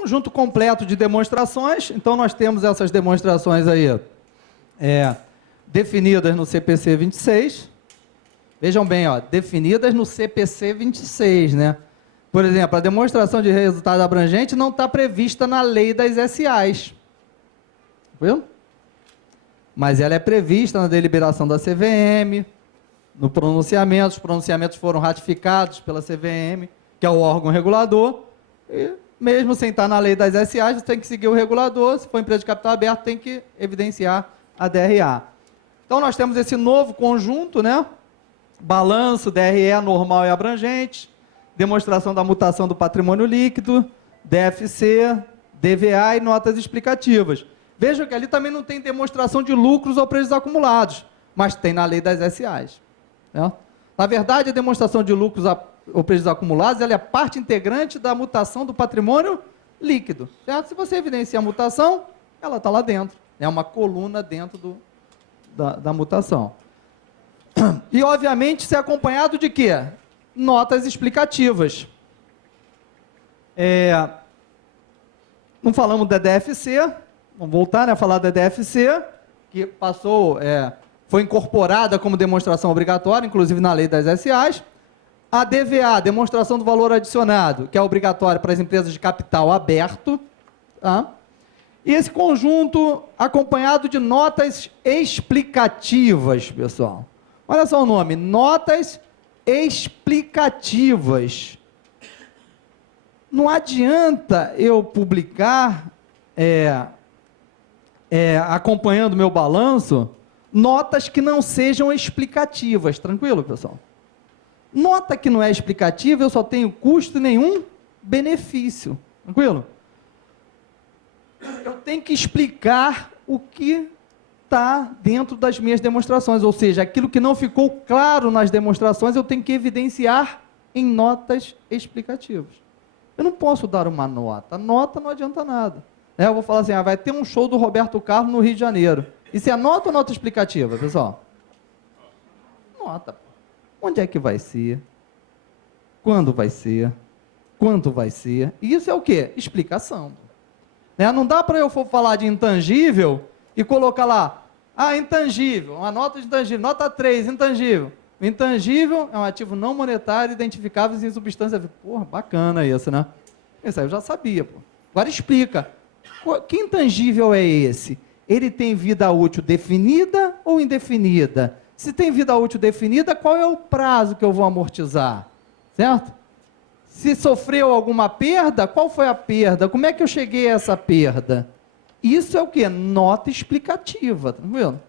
conjunto completo de demonstrações. Então, nós temos essas demonstrações aí definidas no CPC 26. Vejam bem, ó, definidas no CPC 26, né? Por exemplo, a demonstração de resultado abrangente não está prevista na lei das SAs. Viu? Mas ela é prevista na deliberação da CVM, no pronunciamento. Os pronunciamentos foram ratificados pela CVM, que é o órgão regulador, e mesmo sem estar na lei das SAs, você tem que seguir o regulador. Se for empresa de capital aberto, tem que evidenciar a DRA. Então, nós temos esse novo conjunto, né? Balanço, DRE normal e abrangente, demonstração da mutação do patrimônio líquido, DFC, DVA e notas explicativas. Vejam que ali também não tem demonstração de lucros ou prejuízos acumulados, mas tem na lei das SAs. Né? Na verdade, a demonstração de lucros ou prejuízos acumulados, ela é parte integrante da mutação do patrimônio líquido. Certo? Se você evidencia a mutação, ela está lá dentro. É uma coluna dentro da mutação. E, obviamente, isso é acompanhado de quê? Notas explicativas. Não falamos da DFC, vamos voltar, né, a falar da DFC, que foi incorporada como demonstração obrigatória, inclusive na lei das SAs. A DVA, demonstração do valor adicionado, que é obrigatória para as empresas de capital aberto. Tá? E esse conjunto acompanhado de notas explicativas, pessoal. Olha só o nome, notas explicativas. Não adianta eu publicar, acompanhando o meu balanço, notas que não sejam explicativas. Tranquilo, pessoal? Nota que não é explicativa, eu só tenho custo e nenhum benefício. Tranquilo? Eu tenho que explicar o que está dentro das minhas demonstrações, ou seja, aquilo que não ficou claro nas demonstrações, eu tenho que evidenciar em notas explicativas. Eu não posso dar uma nota. A nota não adianta nada. Eu vou falar assim, vai ter um show do Roberto Carlos no Rio de Janeiro. Isso é nota ou nota explicativa, pessoal? Nota. Onde é que vai ser? Quando vai ser? Quanto vai ser? E isso é o quê? Explicação. Não dá para eu falar de intangível e colocar lá, intangível, uma nota de intangível, nota 3, intangível. O intangível é um ativo não monetário identificável em substância. Porra, bacana isso, né? Isso aí eu já sabia, pô. Agora explica. Que intangível é esse? Ele tem vida útil definida ou indefinida? Se tem vida útil definida, qual é o prazo que eu vou amortizar? Certo? Se sofreu alguma perda, qual foi a perda? Como é que eu cheguei a essa perda? Isso é o quê? Nota explicativa, tá vendo?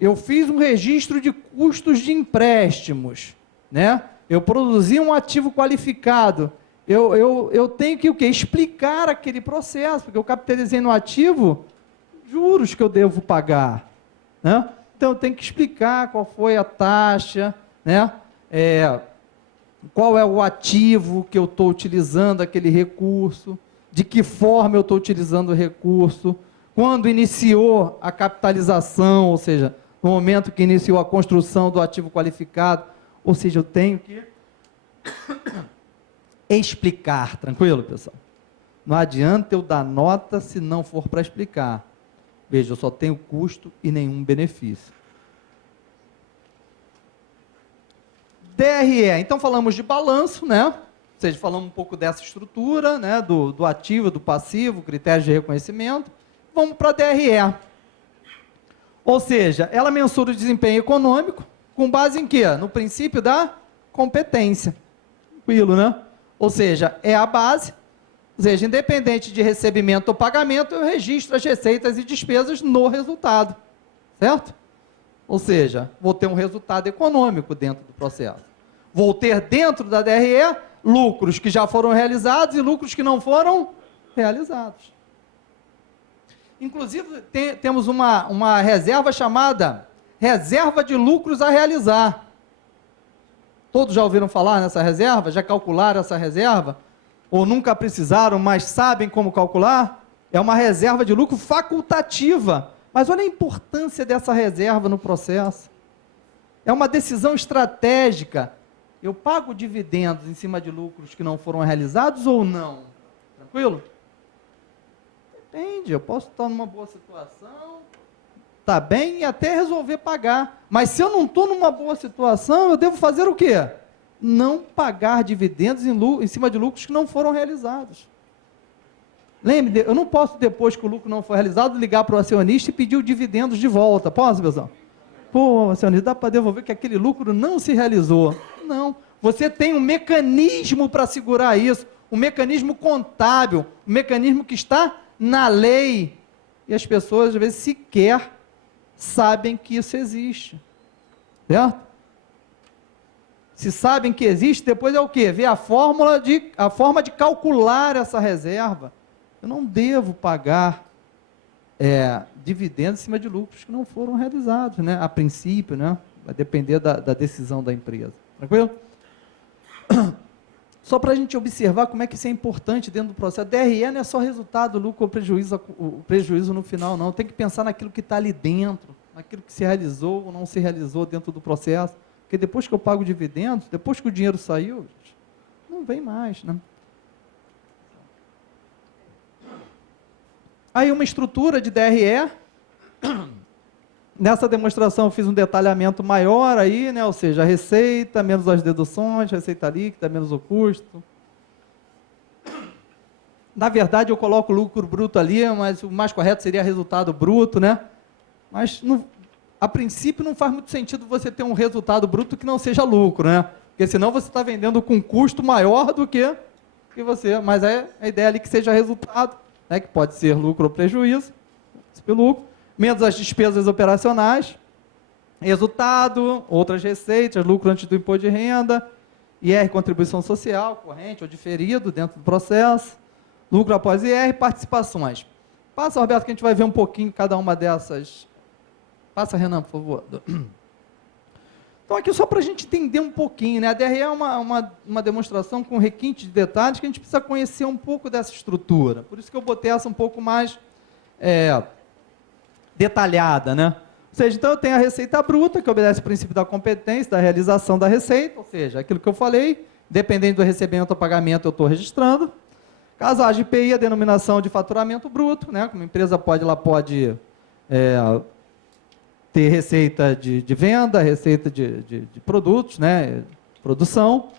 Eu fiz um registro de custos de empréstimos, né? Eu produzi um ativo qualificado. Eu tenho que o quê? Explicar aquele processo, porque eu capitalizei no ativo juros que eu devo pagar, né? Então eu tenho que explicar qual foi a taxa, né? Qual é o ativo que eu estou utilizando aquele recurso, de que forma eu estou utilizando o recurso, quando iniciou a capitalização, ou seja, no momento que iniciou a construção do ativo qualificado, ou seja, eu tenho que explicar, tranquilo, pessoal? Não adianta eu dar nota se não for para explicar. Veja, eu só tenho custo e nenhum benefício. DRE, então falamos de balanço, né? Ou seja, falamos um pouco dessa estrutura, né? Do ativo, do passivo, critérios de reconhecimento. Vamos para a DRE. Ou seja, ela mensura o desempenho econômico com base em quê? No princípio da competência. Tranquilo, né? Ou seja, é a base, ou seja, independente de recebimento ou pagamento, eu registro as receitas e despesas no resultado. Certo? Ou seja, vou ter um resultado econômico dentro do processo. Vou ter dentro da DRE lucros que já foram realizados e lucros que não foram realizados. Inclusive, temos uma reserva chamada reserva de lucros a realizar. Todos já ouviram falar nessa reserva? Já calcularam essa reserva? Ou nunca precisaram, mas sabem como calcular? É uma reserva de lucro facultativa. Mas olha a importância dessa reserva no processo. É uma decisão estratégica. Eu pago dividendos em cima de lucros que não foram realizados ou não? Tranquilo? Depende, eu posso estar numa boa situação, tá bem, e até resolver pagar. Mas se eu não estou numa boa situação, eu devo fazer o quê? Não pagar dividendos em cima de lucros que não foram realizados. Lembre, eu não posso, depois que o lucro não foi realizado, ligar para o acionista e pedir os dividendos de volta. Posso, pessoal? Pô, acionista, dá para devolver que aquele lucro não se realizou. Não. Você tem um mecanismo para segurar isso, um mecanismo contábil, um mecanismo que está na lei. E as pessoas, às vezes, sequer sabem que isso existe. Certo? Se sabem que existe, depois é o quê? Ver a forma de calcular essa reserva. Eu não devo pagar dividendos em cima de lucros que não foram realizados, né? A princípio, né? Vai depender da decisão da empresa. Tranquilo? Só para a gente observar como é que isso é importante dentro do processo. DRE não é só resultado, lucro ou prejuízo, o prejuízo no final, não. Tem que pensar naquilo que está ali dentro, naquilo que se realizou ou não se realizou dentro do processo. Porque depois que eu pago dividendos, depois que o dinheiro saiu, não vem mais, né? Aí uma estrutura de DRE. Nessa demonstração eu fiz um detalhamento maior aí, né? Ou seja, a receita menos as deduções, receita líquida menos o custo. Na verdade eu coloco o lucro bruto ali, mas o mais correto seria resultado bruto, né? Mas a princípio não faz muito sentido você ter um resultado bruto que não seja lucro, né? Porque senão você está vendendo com custo maior do que você. Mas é a ideia ali que seja resultado, né? Que pode ser lucro ou prejuízo, lucro, menos as despesas operacionais, resultado, outras receitas, lucro antes do imposto de renda, IR, contribuição social, corrente ou diferido dentro do processo, lucro após IR, participações. Passa, Roberto, que a gente vai ver um pouquinho cada uma dessas. Passa, Renan, por favor. Então, aqui só para a gente entender um pouquinho, né? A DRE é uma demonstração com requinte de detalhes que a gente precisa conhecer um pouco dessa estrutura. Por isso que eu botei essa um pouco mais detalhada, né? Ou seja, então eu tenho a receita bruta, que obedece ao princípio da competência, da realização da receita, ou seja, aquilo que eu falei, dependendo do recebimento ou pagamento, eu estou registrando. Caso haja IPI, a denominação de faturamento bruto, né? Como a empresa pode ter receita de venda, receita de produtos, né? Produção.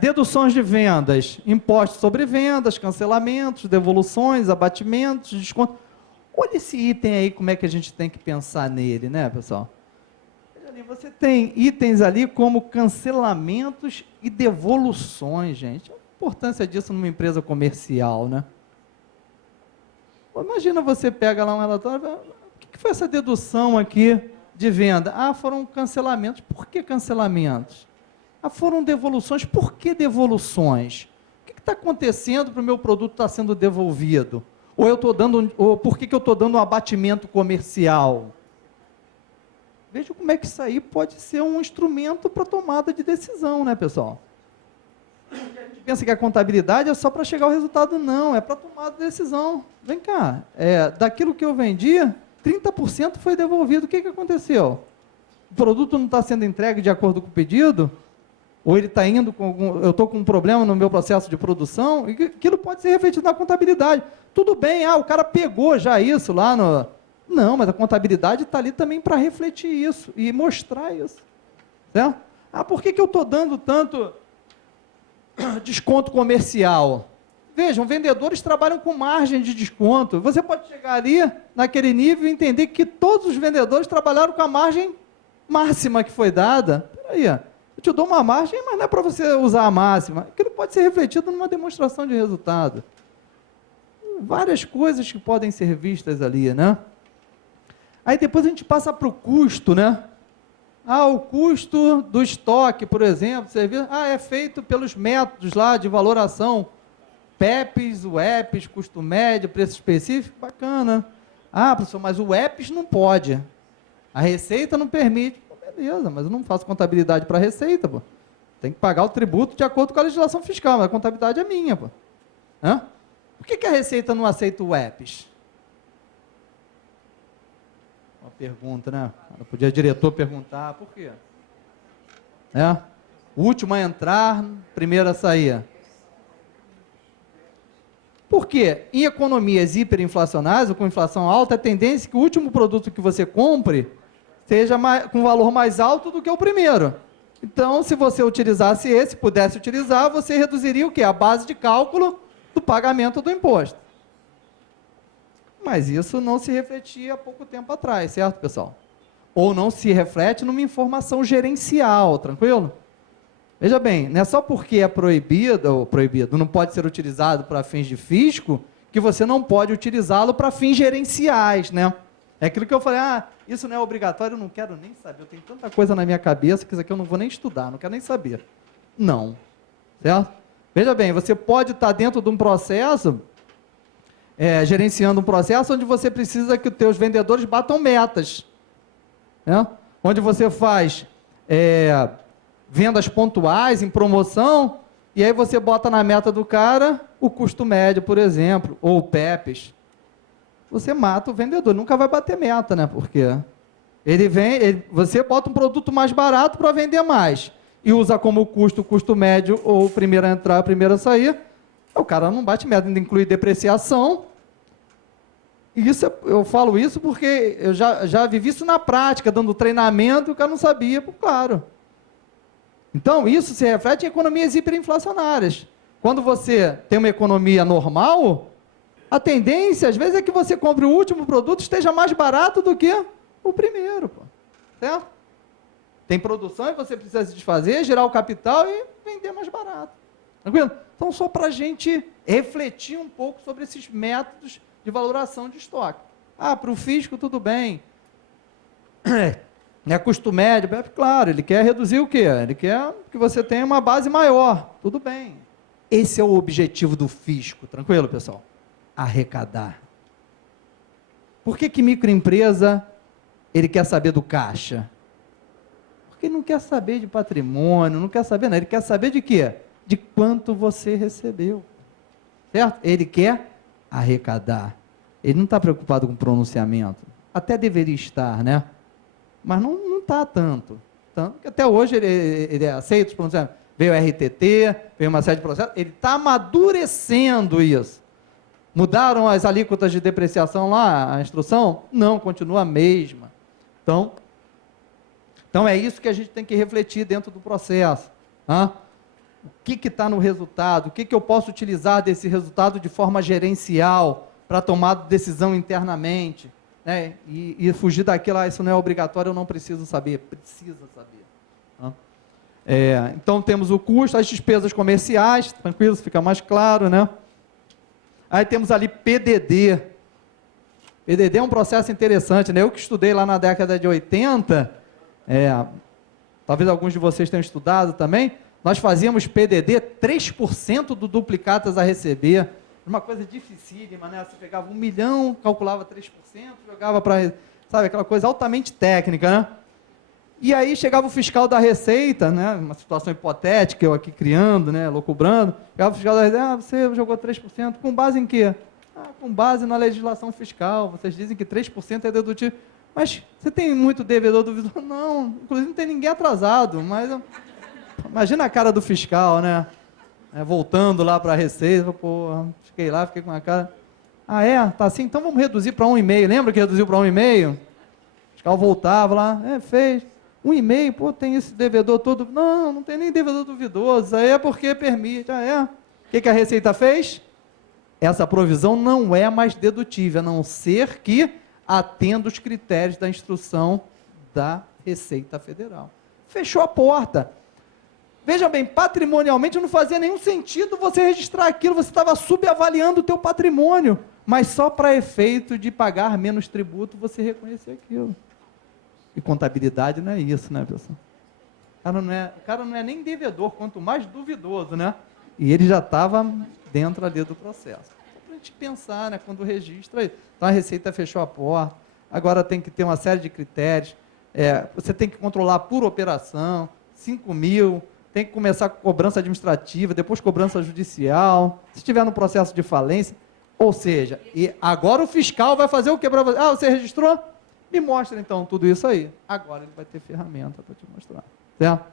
Deduções de vendas, impostos sobre vendas, cancelamentos, devoluções, abatimentos, descontos. Olha esse item aí, como é que a gente tem que pensar nele, né, pessoal? Ali, você tem itens ali como cancelamentos e devoluções, gente. A importância disso numa empresa comercial, né? Imagina você pega lá um relatório, o que foi essa dedução aqui de venda? Ah, foram cancelamentos. Por que cancelamentos? Ah, foram devoluções. Por que devoluções? O que está acontecendo para o meu produto estar sendo devolvido? Ou por que eu estou dando um abatimento comercial? Veja como é que isso aí pode ser um instrumento para tomada de decisão, né, pessoal? A gente pensa que a contabilidade é só para chegar ao resultado, não, é para tomada de decisão. Vem cá, daquilo que eu vendi, 30% foi devolvido. O que aconteceu? O produto não está sendo entregue de acordo com o pedido? Ou ele está indo eu estou com um problema no meu processo de produção? E aquilo pode ser refletido na contabilidade. Tudo bem, o cara pegou já isso lá no... Não, mas a contabilidade está ali também para refletir isso e mostrar isso. Certo? Por que eu estou dando tanto desconto comercial? Vejam, vendedores trabalham com margem de desconto. Você pode chegar ali, naquele nível, e entender que todos os vendedores trabalharam com a margem máxima que foi dada. Peraí, eu te dou uma margem, mas não é para você usar a máxima. Aquilo pode ser refletido numa demonstração de resultado. Várias coisas que podem ser vistas ali, né? Aí depois a gente passa para o custo, né? O custo do estoque, por exemplo, serviço, é feito pelos métodos lá de valoração, PEPs, UEPs, custo médio, preço específico, bacana. Professor, mas o UEPs não pode. A receita não permite. Beleza, mas eu não faço contabilidade para a receita, pô. Tem que pagar o tributo de acordo com a legislação fiscal, mas a contabilidade é minha, pô. Por que a Receita não aceita o EPS? Uma pergunta, né? Podia o diretor perguntar, por quê? O último a entrar, primeiro a sair. Por quê? Em economias hiperinflacionárias ou com inflação alta, a tendência é que o último produto que você compre seja com valor mais alto do que o primeiro. Então, se você utilizasse esse, pudesse utilizar, você reduziria o quê? A base de cálculo do pagamento do imposto. Mas isso não se refletia há pouco tempo atrás, certo, pessoal? Ou não se reflete numa informação gerencial, tranquilo? Veja bem, não é só porque é proibido, não pode ser utilizado para fins de fisco, que você não pode utilizá-lo para fins gerenciais, né? É aquilo que eu falei, isso não é obrigatório, eu não quero nem saber, eu tenho tanta coisa na minha cabeça que isso aqui eu não vou nem estudar, não quero nem saber. Não, certo? Veja bem, você pode estar dentro de um processo, gerenciando um processo onde você precisa que os teus vendedores batam metas, né? Onde você faz vendas pontuais, em promoção, e aí você bota na meta do cara o custo médio, por exemplo, ou o PEPs. Você mata o vendedor, nunca vai bater meta, né? Porque você bota um produto mais barato para vender mais, e usa como custo o custo médio, ou primeiro a entrar, primeiro a sair, o cara não bate meta, ainda inclui depreciação. E eu falo isso porque eu já vivi isso na prática, dando treinamento, e o cara não sabia, claro. Então, isso se reflete em economias hiperinflacionárias. Quando você tem uma economia normal, a tendência, às vezes, é que você compre o último produto esteja mais barato do que o primeiro, pô. Certo? Tem produção e você precisa se desfazer, gerar o capital e vender mais barato. Tranquilo? Então, só para a gente refletir um pouco sobre esses métodos de valoração de estoque. Para o fisco, tudo bem. Custo médio, claro, ele quer reduzir o quê? Ele quer que você tenha uma base maior, tudo bem. Esse é o objetivo do fisco, tranquilo, pessoal? Arrecadar. Por que microempresa, ele quer saber do caixa? Porque ele não quer saber de patrimônio, não quer saber nada, ele quer saber de quê? De quanto você recebeu, certo? Ele quer arrecadar. Ele não está preocupado com pronunciamento, até deveria estar, né? Mas não está tanto que até hoje ele aceita os pronunciamentos. Veio o RTT, veio uma série de processos, ele está amadurecendo isso. Mudaram as alíquotas de depreciação lá, a instrução? Não, continua a mesma. Então é isso que a gente tem que refletir dentro do processo. O que está no resultado? O que eu posso utilizar desse resultado de forma gerencial para tomar decisão internamente? E fugir daquilo, isso não é obrigatório, eu não preciso saber. Precisa saber. Então, temos o custo, as despesas comerciais, tranquilo, fica mais claro, né? Aí temos ali PDD. PDD é um processo interessante, né? Eu que estudei lá na década de 80, talvez alguns de vocês tenham estudado também, nós fazíamos PDD 3% do duplicatas a receber. Uma coisa dificílima, né? Você pegava 1 milhão, calculava 3%, jogava para, sabe, aquela coisa altamente técnica, né? E aí chegava o fiscal da Receita, né? Uma situação hipotética, eu aqui criando, né? Loucubrando. Chegava o fiscal da Receita, você jogou 3%, com base em quê? Com base na legislação fiscal, vocês dizem que 3% é dedutível. Mas você tem muito devedor duvidoso? Não, inclusive não tem ninguém atrasado, mas imagina a cara do fiscal, né? Voltando lá para a Receita, fiquei lá, fiquei com a cara, tá assim, então vamos reduzir para 1,5, lembra que reduziu para 1,5? O fiscal voltava lá, fez, 1,5, tem esse devedor todo, não tem nem devedor duvidoso, isso aí é porque permite, O que a Receita fez? Essa provisão não é mais dedutível, a não ser que atenda os critérios da instrução da Receita Federal. Fechou a porta. Veja bem, patrimonialmente não fazia nenhum sentido você registrar aquilo, você estava subavaliando o teu patrimônio, mas só para efeito de pagar menos tributo você reconhecer aquilo. E contabilidade não é isso, né, pessoal? O cara não é nem devedor, quanto mais duvidoso, né? E ele já estava dentro ali do processo. Só para a gente pensar, né, quando registra isso. Então a Receita fechou a porta, agora tem que ter uma série de critérios, você tem que controlar por operação, 5 mil, tem que começar com cobrança administrativa, depois cobrança judicial, se estiver no processo de falência, ou seja, e agora o fiscal vai fazer o que para você? Você registrou? Me mostra então tudo isso aí. Agora ele vai ter ferramenta para te mostrar, certo?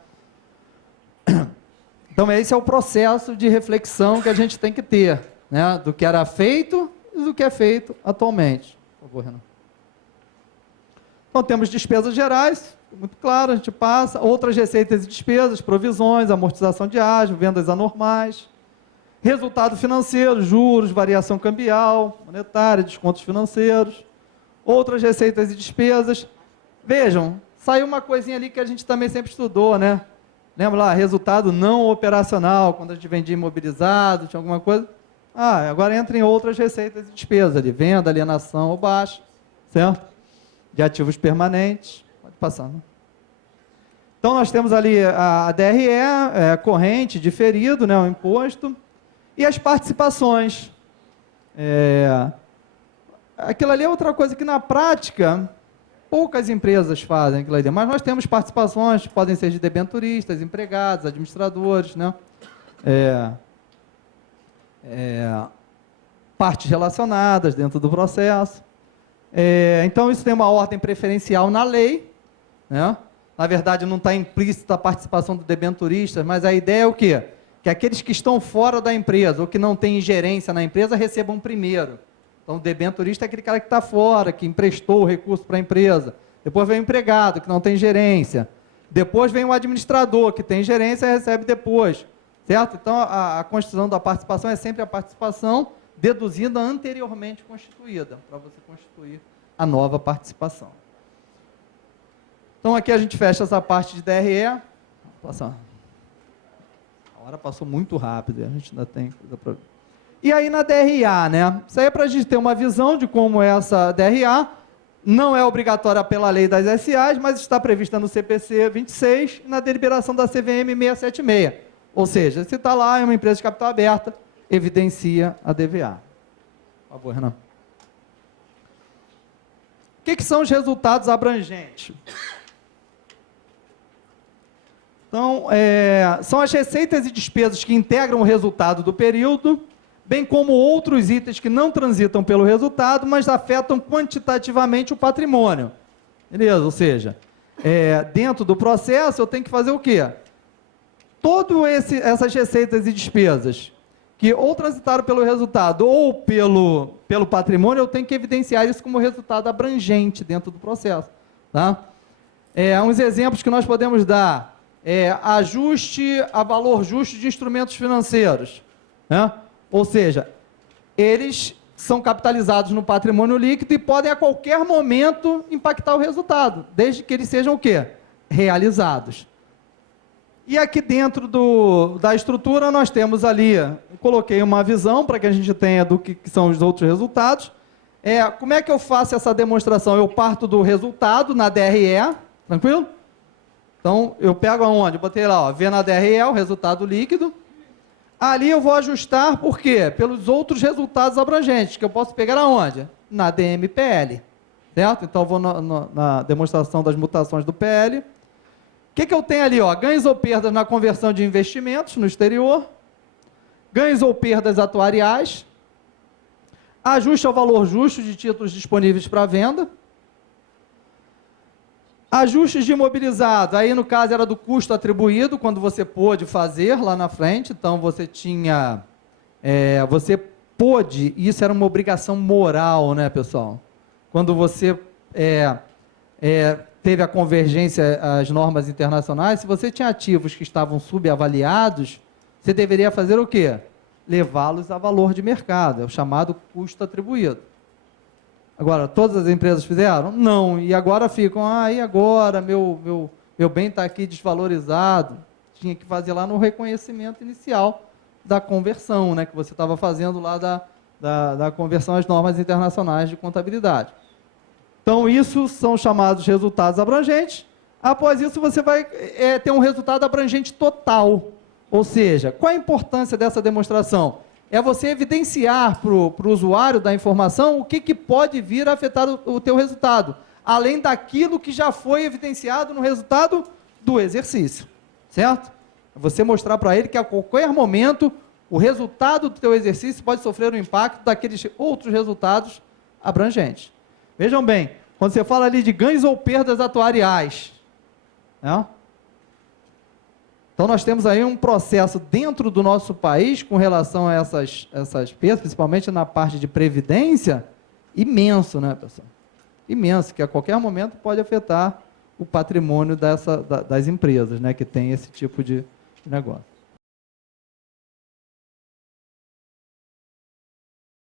Então, esse é o processo de reflexão que a gente tem que ter, né? Do que era feito e do que é feito atualmente. Por favor, Renan. Então, temos despesas gerais, muito claro, a gente passa. Outras receitas e despesas, provisões, amortização de ágio, vendas anormais. Resultado financeiro, juros, variação cambial, monetária, descontos financeiros. Outras receitas e despesas. Vejam, saiu uma coisinha ali que a gente também sempre estudou, né? Lembra lá, resultado não operacional, quando a gente vendia imobilizado, tinha alguma coisa. Agora entra em outras receitas e despesas ali, venda, alienação ou baixa, certo? De ativos permanentes. Pode passar, né? Então, nós temos ali a DRE, corrente, diferido, né, o imposto, e as participações. Aquilo ali é outra coisa que, na prática, poucas empresas fazem aquilo ali, mas nós temos participações, podem ser de debenturistas, empregados, administradores, né? Partes relacionadas dentro do processo. Então, isso tem uma ordem preferencial na lei, né? Na verdade, não está implícita a participação do debenturista, mas a ideia é o quê? Que aqueles que estão fora da empresa, ou que não têm ingerência na empresa, recebam primeiro. Então, o debenturista é aquele cara que está fora, que emprestou o recurso para a empresa. Depois vem o empregado, que não tem gerência. Depois vem o administrador, que tem gerência e recebe depois. Certo? Então, a constituição da participação é sempre a participação deduzida anteriormente constituída, para você constituir a nova participação. Então, aqui a gente fecha essa parte de DRE. A hora passou muito rápido, a gente ainda tem coisa para ver. E aí na DRA, né? Isso aí é para a gente ter uma visão de como é essa DRA. Não é obrigatória pela lei das SAs, mas está prevista no CPC 26 e na deliberação da CVM 676. Ou seja, se está lá, é uma empresa de capital aberta, evidencia a DVA. Por favor, Renan. O que são os resultados abrangentes? Então, são as receitas e despesas que integram o resultado do período, bem como outros itens que não transitam pelo resultado, mas afetam quantitativamente o patrimônio. Beleza? Ou seja, dentro do processo eu tenho que fazer o quê? Essas receitas e despesas que ou transitaram pelo resultado ou pelo patrimônio, eu tenho que evidenciar isso como resultado abrangente dentro do processo. Tá? Uns exemplos que nós podemos dar. Ajuste a valor justo de instrumentos financeiros, né? Ou seja, eles são capitalizados no patrimônio líquido e podem a qualquer momento impactar o resultado, desde que eles sejam o quê? Realizados. E aqui dentro da estrutura nós temos ali, coloquei uma visão para que a gente tenha do que são os outros resultados. Como é que eu faço essa demonstração? Eu parto do resultado na DRE, tranquilo? Então, eu pego aonde? Eu botei lá, ó, V na DRE, o resultado líquido. Ali eu vou ajustar, por quê? Pelos outros resultados abrangentes, que eu posso pegar aonde? Na DMPL. Certo? Então, eu vou na demonstração das mutações do PL. O que eu tenho ali? Ó? Ganhos ou perdas na conversão de investimentos no exterior. Ganhos ou perdas atuariais. Ajuste ao valor justo de títulos disponíveis para venda. Ajustes de imobilizado, aí no caso era do custo atribuído, quando você pôde fazer lá na frente, então você tinha, você pôde, isso era uma obrigação moral, né, pessoal? Quando você teve a convergência às normas internacionais, se você tinha ativos que estavam subavaliados, você deveria fazer o quê? Levá-los a valor de mercado, é o chamado custo atribuído. Agora, todas as empresas fizeram? Não. E agora ficam, e agora meu bem está aqui desvalorizado. Tinha que fazer lá no reconhecimento inicial da conversão, né, que você estava fazendo lá da conversão às normas internacionais de contabilidade. Então, isso são chamados resultados abrangentes. Após isso, você vai ter um resultado abrangente total. Ou seja, qual a importância dessa demonstração? É você evidenciar para o usuário da informação o que pode vir a afetar o teu resultado, além daquilo que já foi evidenciado no resultado do exercício, certo? Você mostrar para ele que a qualquer momento o resultado do teu exercício pode sofrer um impacto daqueles outros resultados abrangentes. Vejam bem, quando você fala ali de ganhos ou perdas atuariais, né? Então, nós temos aí um processo dentro do nosso país, com relação a essas perdas, principalmente na parte de previdência, imenso, né, pessoal? Imenso, que a qualquer momento pode afetar o patrimônio das empresas, né, que tem esse tipo de negócio.